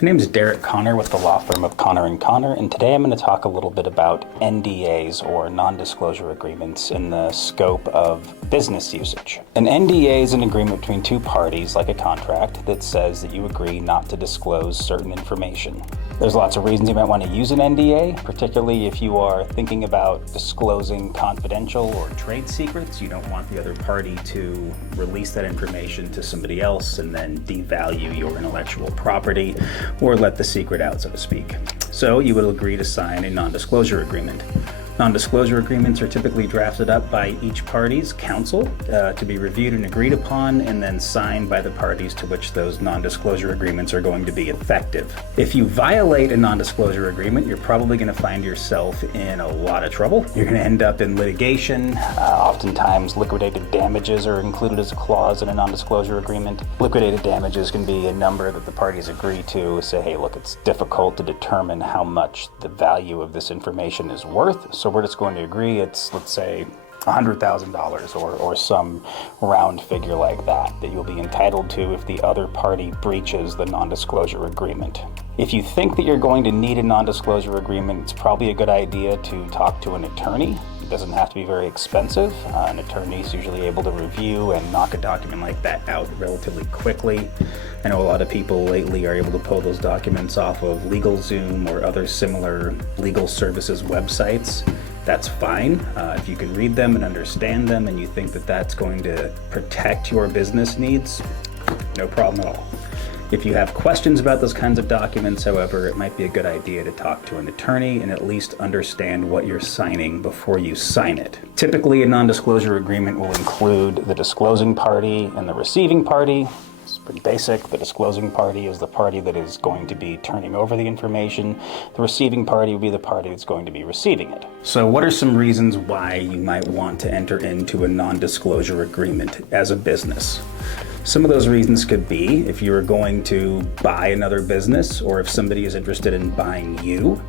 My name is Derek Connor with the law firm of Connor & Connor, and today I'm going to talk a little bit about NDAs, or non-disclosure agreements, in the scope of business usage. An NDA is an agreement between two parties, like a contract, that says that you agree not to disclose certain information. There's lots of reasons you might want to use an NDA, particularly if you are thinking about disclosing confidential or trade secrets. You don't want the other party to release that information to somebody else and then devalue your intellectual property or let the secret out, so to speak. So you would agree to sign a non-disclosure agreement. Non-disclosure agreements are typically drafted up by each party's counsel to be reviewed and agreed upon, and then signed by the parties to which those non-disclosure agreements are going to be effective. If you violate a non-disclosure agreement, you're probably going to find yourself in a lot of trouble. You're going to end up in litigation. Oftentimes, liquidated damages are included as a clause in a non-disclosure agreement. Liquidated damages can be a number that the parties agree to. Say, hey, look, it's difficult to determine how much the value of this information is worth, so we're just going to agree it's, let's say, $100,000 or some round figure like that you'll be entitled to if the other party breaches the non-disclosure agreement. If you think that you're going to need a non-disclosure agreement, it's probably a good idea to talk to an attorney. It doesn't have to be very expensive. An attorney is usually able to review and knock a document like that out relatively quickly. I know a lot of people lately are able to pull those documents off of LegalZoom or other similar legal services websites. That's fine. If you can read them and understand them and you think that that's going to protect your business needs, no problem at all. If you have questions about those kinds of documents, however, it might be a good idea to talk to an attorney and at least understand what you're signing before you sign it. Typically, a non-disclosure agreement will include the disclosing party and the receiving party. It's pretty basic. The disclosing party is the party that is going to be turning over the information. The receiving party will be the party that's going to be receiving it. So what are some reasons why you might want to enter into a non-disclosure agreement as a business? Some of those reasons could be if you're going to buy another business, or if somebody is interested in buying you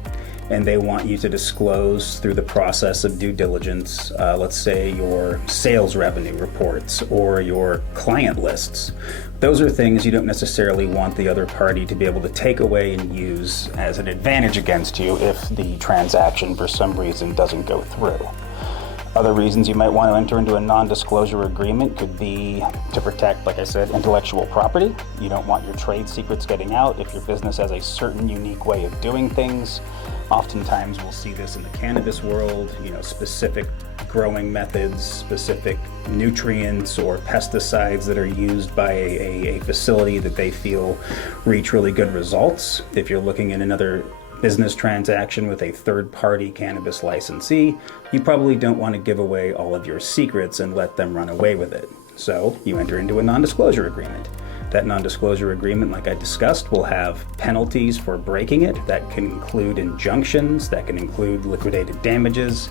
and they want you to disclose through the process of due diligence, let's say your sales revenue reports or your client lists. Those are things you don't necessarily want the other party to be able to take away and use as an advantage against you if the transaction for some reason doesn't go through. Other reasons you might want to enter into a non-disclosure agreement could be to protect, like I said, intellectual property. You don't want your trade secrets getting out if your business has a certain unique way of doing things. Oftentimes we'll see this in the cannabis world, specific growing methods, specific nutrients or pesticides that are used by a facility that they feel reach really good results. If you're looking at another business transaction with a third-party cannabis licensee, you probably don't want to give away all of your secrets and let them run away with it. So you enter into a non-disclosure agreement. That non-disclosure agreement, like I discussed, will have penalties for breaking it. That can include injunctions, that can include liquidated damages,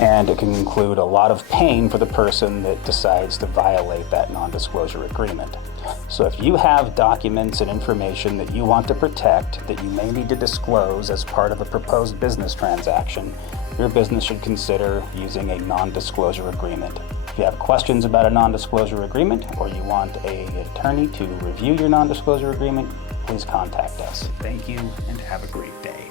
and it can include a lot of pain for the person that decides to violate that non-disclosure agreement. So if you have documents and information that you want to protect that you may need to disclose as part of a proposed business transaction, your business should consider using a non-disclosure agreement. If you have questions about a non-disclosure agreement, or you want an attorney to review your non-disclosure agreement, please contact us. Thank you and have a great day.